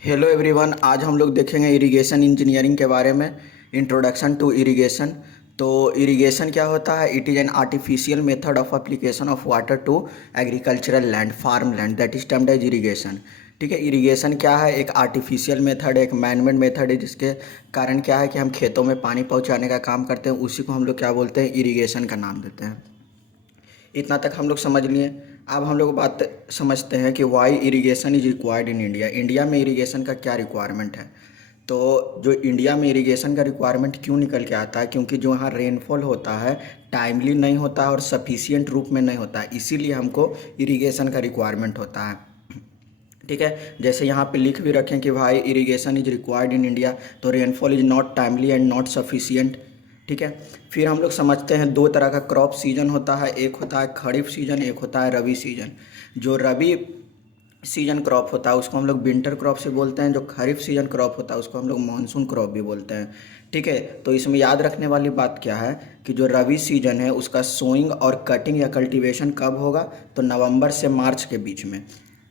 Hello everyone, आज हम लोग देखेंगे इरिगेशन इंजीनियरिंग के बारे में। Introduction to irrigation. तो इरिगेशन क्या होता है? It is an artificial method of application of water to agricultural land, farm land, that is termed as irrigation. ठीक है, इरिगेशन क्या है? एक आर्टिफिशियल मेथड है, एक मैनमेड मेथड है, जिसके कारण क्या है कि हम खेतों में पानी पहुंचाने का काम करते हैं। उसी को हम लोग क्या बोलते हैं? इरिगेशन का नाम देते हैं। इतना तक हम लोग समझ लिए। अब हम लोग बात समझते हैं कि why irrigation is required in India. India में इरिगेशन का क्या रिक्वायरमेंट है? तो जो इंडिया में इरिगेशन का रिक्वायरमेंट क्यों निकल के आता है? क्योंकि जो यहाँ रेनफॉल होता है टाइमली नहीं होता है और सफिशियंट रूप में नहीं होता है, इसीलिए हमको इरिगेशन का रिक्वायरमेंट होता है। ठीक है, जैसे यहाँ पे लिख भी रखें कि भाई irrigation is required in India, तो rainfall is not timely and not sufficient. ठीक है, फिर हम लोग समझते हैं दो तरह का क्रॉप सीजन होता है, एक होता है खरीफ सीजन, एक होता है रबी सीजन। जो रबी सीजन क्रॉप होता है उसको हम लोग विंटर क्रॉप से बोलते हैं, जो खरीफ सीजन क्रॉप होता है उसको हम लोग मानसून क्रॉप भी बोलते हैं। ठीक है, तो इसमें याद रखने वाली बात क्या है कि जो रबी सीजन है उसका सोइंग और कटिंग या कल्टीवेशन कब होगा? तो नवंबर से मार्च के बीच में।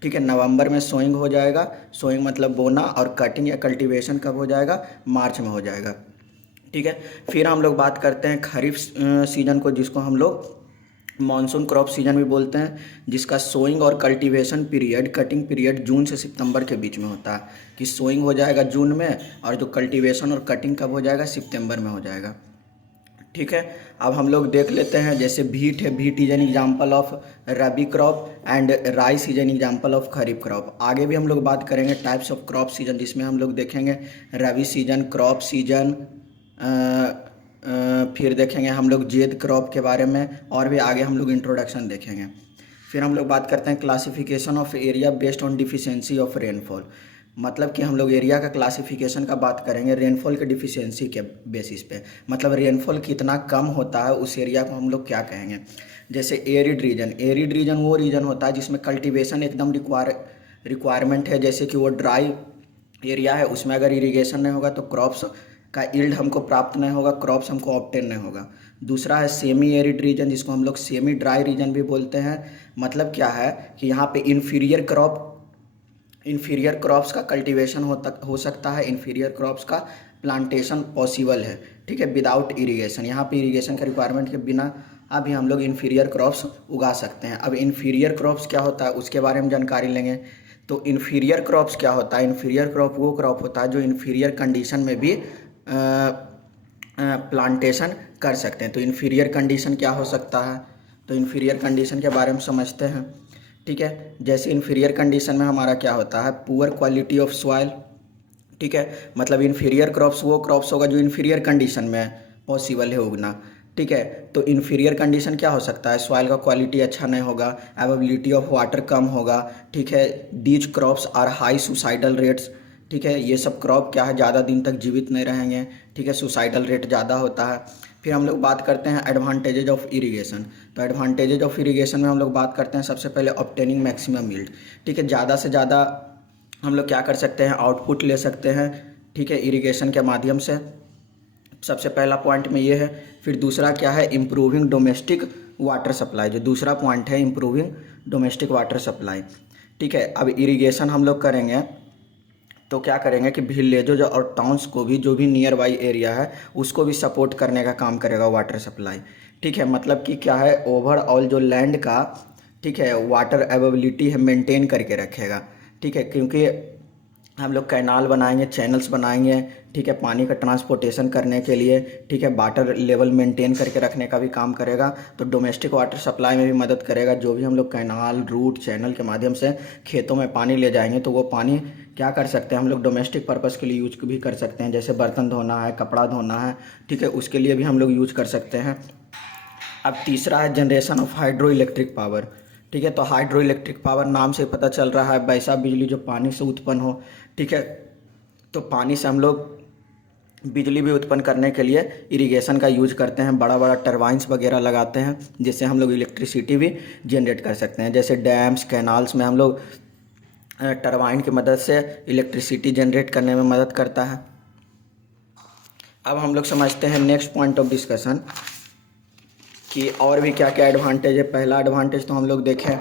ठीक है, नवंबर में सोइंग हो जाएगा, सोइंग मतलब बोना, और कटिंग या कल्टीवेशन कब हो जाएगा? मार्च में हो जाएगा। ठीक है, फिर हम लोग बात करते हैं खरीफ सीजन को, जिसको हम लोग मानसून क्रॉप सीजन भी बोलते हैं, जिसका सोइंग और कल्टीवेशन पीरियड, कटिंग पीरियड जून से सितंबर के बीच में होता है। कि सोइंग हो जाएगा जून में और जो कल्टीवेशन और कटिंग कब हो जाएगा? सितंबर में हो जाएगा। ठीक है, अब हम लोग देख लेते हैं, जैसे भीट है, wheat is an example of rabi crop and rice is an example of kharif crop. आगे भी हम लोग बात करेंगे टाइप्स ऑफ क्रॉप सीजन, जिसमें हम लोग देखेंगे रबी सीजन, क्रॉप सीजन, फिर देखेंगे हम लोग जेद क्रॉप के बारे में, और भी आगे हम लोग इंट्रोडक्शन देखेंगे। फिर हम लोग बात करते हैं classification of area based on deficiency of rainfall. मतलब कि हम लोग एरिया का क्लासिफिकेशन का बात करेंगे रेनफॉल के डिफिशियंसी के बेसिस पे। मतलब रेनफॉल कितना कम होता है उस एरिया को हम लोग क्या कहेंगे? जैसे एरिड रीजन, एरिड रीजन वो रीजन होता है जिसमें कल्टीवेशन एकदम रिक्वायरमेंट है। जैसे कि वो ड्राई एरिया है, उसमें अगर इरिगेशन नहीं होगा तो क्रॉप्स का यील्ड हमको प्राप्त नहीं होगा, क्रॉप्स हमको ऑब्टेन नहीं होगा। दूसरा है सेमी एरिड रीजन, जिसको हम लोग सेमी ड्राई रीजन भी बोलते हैं। मतलब क्या है कि यहाँ पे इन्फीरियर क्रॉप्स का कल्टीवेशन हो सकता है, इन्फीरियर क्रॉप्स का प्लांटेशन पॉसिबल है। ठीक है, विदाउट इरिगेशन, यहाँ पे इरिगेशन के रिक्वायरमेंट के बिना अभी हम लोग इन्फीरियर क्रॉप्स उगा सकते हैं। अब इन्फीरियर क्रॉप्स क्या होता है उसके बारे में जानकारी लेंगे। तो इन्फीरियर क्रॉप्स क्या होता है? इन्फीरियर क्रॉप वो क्रॉप होता है जो इन्फीरियर कंडीशन में भी प्लांटेशन कर सकते हैं। तो इन्फीरियर कंडीशन क्या हो सकता है? तो इन्फीरियर कंडीशन के बारे में समझते हैं। ठीक है, जैसे इन्फीरियर कंडीशन में हमारा क्या होता है? Poor quality of soil. ठीक है, मतलब इन्फीरियर क्रॉप्स वो क्रॉप्स होगा जो इन्फीरियर कंडीशन में पॉसिबल है उगना। ठीक है, तो इन्फीरियर कंडीशन क्या हो सकता है? सॉइल का क्वालिटी अच्छा नहीं होगा, अवेबिलिटी ऑफ वाटर कम होगा। ठीक है, these crops are high suicidal rates. ठीक है, ये सब क्रॉप क्या है, ज़्यादा दिन तक जीवित नहीं रहेंगे। ठीक है, सुसाइडल रेट ज़्यादा होता है। फिर हम लोग बात करते हैं एडवांटेजेज ऑफ इरिगेशन। तो एडवांटेजेज ऑफ इरिगेशन में हम लोग बात करते हैं सबसे पहले ऑब्टेनिंग मैक्सिमम यील्ड। ठीक है, ज़्यादा से ज़्यादा हम लोग क्या कर सकते हैं? आउटपुट ले सकते हैं। ठीक है, इरिगेशन के माध्यम से, सबसे पहला पॉइंट में ये है। फिर दूसरा क्या है? इम्प्रूविंग डोमेस्टिक वाटर सप्लाई, जो दूसरा पॉइंट है इम्प्रूविंग डोमेस्टिक वाटर सप्लाई। ठीक है, अब इरिगेशन हम लोग करेंगे तो क्या करेंगे कि विलेजों और टाउन्स को भी, जो भी नियर बाई एरिया है उसको भी सपोर्ट करने का काम करेगा वाटर सप्लाई। ठीक है, मतलब कि क्या है, ओवरऑल जो लैंड का, ठीक है, वाटर अवेबिलिटी है मेंटेन करके रखेगा। ठीक है, क्योंकि हम लोग कैनाल बनाएंगे, चैनल्स बनाएंगे। ठीक है, पानी का ट्रांसपोर्टेशन करने के लिए। ठीक है, वाटर लेवल मेंटेन करके रखने का भी काम करेगा। तो डोमेस्टिक वाटर सप्लाई में भी मदद करेगा। जो भी हम लोग कैनाल, रूट, चैनल के माध्यम से खेतों में पानी ले जाएंगे तो वो पानी क्या कर सकते हैं हम लोग? डोमेस्टिक पर्पज़ के लिए यूज भी कर सकते हैं, जैसे बर्तन धोना है, कपड़ा धोना है। ठीक है, उसके लिए भी हम लोग यूज कर सकते हैं। अब तीसरा है generation of hydro electric power. ठीक है, तो हाइड्रो इलेक्ट्रिक पावर नाम से पता चल रहा है वैसा बिजली जो पानी से उत्पन्न हो। ठीक है, तो पानी से हम लोग बिजली भी उत्पन्न करने के लिए इरिगेशन का यूज करते हैं, बड़ा बड़ा टरबाइंस वगैरह लगाते हैं जिससे हम लोग इलेक्ट्रिसिटी भी जनरेट कर सकते हैं। जैसे डैम्स, कैनाल्स में हम लोग टरबाइन की मदद से इलेक्ट्रिसिटी जनरेट करने में मदद करता है। अब हम लोग समझते हैं नेक्स्ट पॉइंट ऑफ डिस्कशन कि और भी क्या क्या एडवांटेज है। पहला एडवांटेज तो हम लोग देखें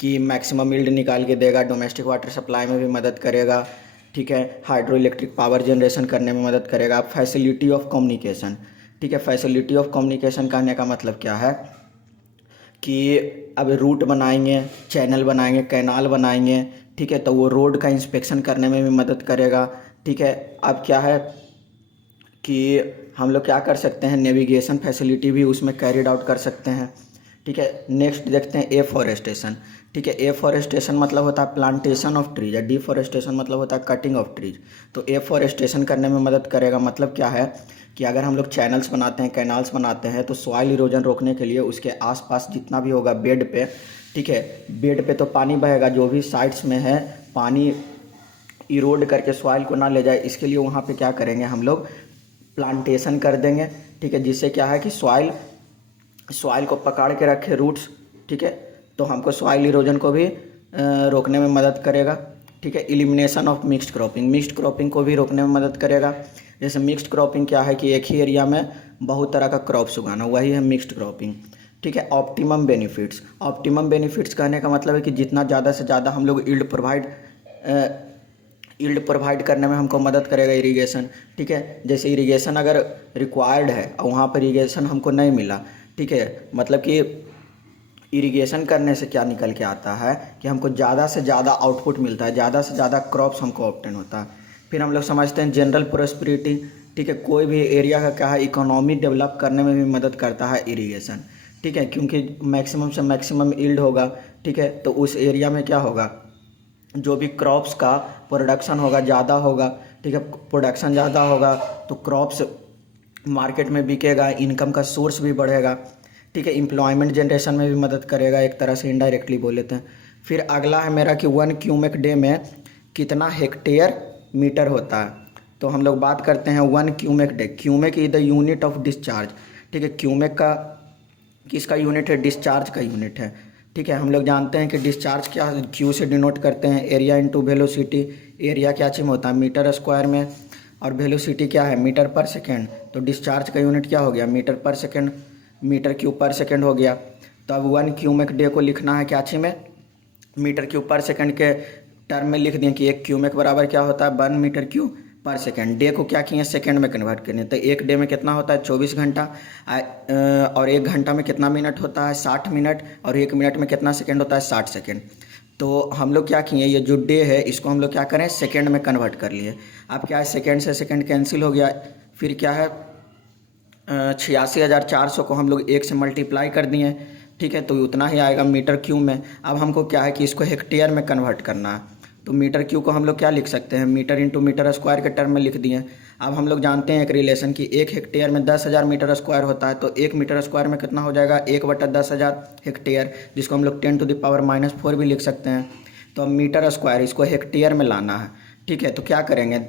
कि मैक्सिमम यील्ड निकाल के देगा, डोमेस्टिक वाटर सप्लाई में भी मदद करेगा। ठीक है, हाइड्रो इलेक्ट्रिक पावर जनरेशन करने में मदद करेगा। फैसिलिटी ऑफ कम्युनिकेशन, ठीक है, फैसिलिटी ऑफ कम्युनिकेशन कहने का मतलब क्या है कि अब रूट बनाएंगे, चैनल बनाएंगे, कैनाल बनाएंगे, ठीक है, तो वो रोड का इंस्पेक्शन करने में भी मदद करेगा। ठीक है, अब क्या है कि हम लोग क्या कर सकते हैं, नेविगेशन फैसिलिटी भी उसमें कैरिड आउट कर सकते हैं। ठीक है, नेक्स्ट देखते हैं एफॉरेस्टेशन। ठीक है, एफॉरेस्टेशन मतलब होता है प्लांटेशन ऑफ ट्रीज, या डिफॉरेस्टेशन मतलब होता है कटिंग ऑफ ट्रीज। तो एफॉरेस्टेशन करने में मदद करेगा। मतलब क्या है कि अगर हम लोग चैनल्स बनाते हैं, कैनाल्स बनाते हैं, तो सॉइल इरोजन रोकने के लिए उसके आसपास जितना भी होगा बेड पे, ठीक है, बेड पे तो पानी बहेगा, जो भी साइड्स में है पानी इरोड करके सॉइल को ना ले जाए, इसके लिए वहाँ पे क्या करेंगे हम लोग, प्लांटेशन कर देंगे। ठीक है, जिससे क्या है कि सॉइल को पकड़ के रखे रूट्स। ठीक है, तो हमको सॉइल इरोजन को भी रोकने में मदद करेगा। ठीक है, elimination of mixed cropping, mixed cropping को भी रोकने में मदद करेगा। जैसे मिक्स्ड क्रॉपिंग क्या है कि एक ही एरिया में बहुत तरह का क्रॉप्स उगाना, वही है मिक्स्ड क्रॉपिंग। ठीक है, ऑप्टिमम बेनिफिट्स, ऑप्टिमम बेनिफिट्स कहने का मतलब है कि जितना ज़्यादा से ज़्यादा हम लोग यील्ड प्रोवाइड करने में हमको मदद करेगा इरिगेशन। ठीक है, जैसे इरिगेशन अगर रिक्वायर्ड है और वहाँ पर इरिगेशन हमको नहीं मिला, ठीक है, मतलब कि इरिगेशन करने से क्या निकल के आता है कि हमको ज़्यादा से ज़्यादा आउटपुट मिलता है, ज़्यादा से ज़्यादा क्रॉप्स हमको ऑब्टेन होता है। फिर हम लोग समझते हैं जनरल प्रोस्पेरिटी। ठीक है, कोई भी एरिया का क्या है, इकोनॉमी डेवलप करने में भी मदद करता है इरिगेशन। ठीक है, क्योंकि मैक्सिमम से मैक्सिमम यील्ड होगा। ठीक है, तो उस एरिया में क्या होगा, जो भी क्रॉप्स का प्रोडक्शन होगा ज़्यादा होगा। ठीक है, प्रोडक्शन ज़्यादा होगा तो क्रॉप्स मार्केट में बिकेगा, इनकम का सोर्स भी बढ़ेगा। ठीक है, एम्प्लॉयमेंट जनरेशन में भी मदद करेगा, एक तरह से इनडायरेक्टली बोल लेते हैं। फिर अगला है मेरा कि 1 क्यूमेक डे में कितना हेक्टेयर मीटर होता है। तो हम लोग बात करते हैं 1 cumec day. Cumec is the unit of discharge. ठीक है, क्यूमेक का किसका यूनिट है, डिस्चार्ज का यूनिट है। ठीक है, हम लोग जानते हैं कि डिस्चार्ज क्या क्यू से डिनोट करते हैं, एरिया इंटू वेलोसिटी। एरिया क्या चीज में होता है, मीटर स्क्वायर में, और वेलोसिटी क्या है, मीटर पर सेकेंड। तो डिस्चार्ज का यूनिट क्या हो गया, मीटर पर सेकेंड, मीटर क्यूब पर सेकेंड हो गया। तो अब 1 क्यूमेक डे को लिखना है क्या चीज में, मीटर क्यूब पर सेकेंड के टर्म में लिख दें कि 1 क्यूमेक बराबर क्या होता है, 1 मीटर क्यूब पर सेकेंड। डे को क्या किए, सेकेंड में कन्वर्ट करें, तो एक डे में कितना होता है, 24 घंटा। और 1 घंटा में कितना मिनट होता है, 60 मिनट। और 1 मिनट में कितना सेकेंड होता है, 60 सेकेंड। तो हम लोग क्या किए, ये जो डे है इसको हम लोग क्या करें, सेकेंड में कन्वर्ट कर लिए। अब क्या है, सेकेंड से सेकेंड कैंसिल हो गया। फिर क्या है, 86,400 को हम लोग 1 से मल्टीप्लाई कर दिए। ठीक है, तो उतना ही आएगा मीटर क्यूब में। अब हमको क्या है कि इसको हेक्टेयर में कन्वर्ट करना है। तो मीटर क्यूब को हम लोग क्या लिख सकते हैं, मीटर इंटू मीटर स्क्वायर के टर्म में लिख दिए। अब हम लोग जानते हैं एक रिलेशन कि 1 हेक्टेयर में 10,000 मीटर स्क्वायर होता है। तो 1 मीटर स्क्वायर में कितना हो जाएगा, 1/10,000 हेक्टेयर, जिसको हम लोग 10⁻⁴ भी लिख सकते हैं। तो अब मीटर स्क्वायर इसको हेक्टेयर में लाना है। ठीक है, तो क्या करेंगे,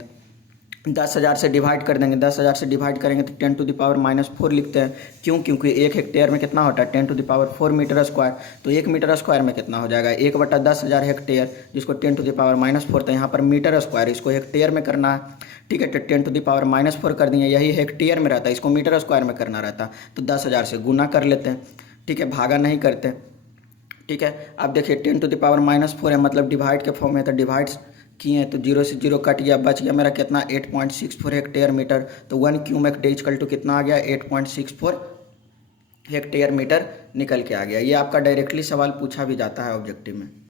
10,000 से डिवाइड कर देंगे। 10,000 से डिवाइड करेंगे तो 10⁻⁴ लिखते हैं। क्यों, क्योंकि 1 हेक्टेयर में कितना होता है, 10⁻⁴ मीटर स्क्वायर। तो 1 मीटर स्क्वायर में कितना हो जाएगा, 1/10,000 हेक्टेयर, जिसको 10⁻⁴ तो यहाँ पर मीटर स्क्वायर इसको हेक्टेयर में करना है। ठीक है, तो 10⁻⁴ कर दिए, यही हेक्टेयर में रहता है, इसको मीटर स्क्वायर में करना रहता। तो 10,000 से गुना कर लेते हैं। ठीक है, भागा नहीं करते। ठीक है, अब देखिए 10⁻⁴ है, मतलब डिवाइड के फॉर्म में, तो डिवाइड किए तो 0 से 0 कट गया, बच गया मेरा कितना, 8.64 हेक्टेयर मीटर। तो 1 क्यूमेक डे इक्वल टू कितना आ गया, 8.64 हेक्टेयर मीटर निकल के आ गया। ये आपका डायरेक्टली सवाल पूछा भी जाता है ऑब्जेक्टिव में।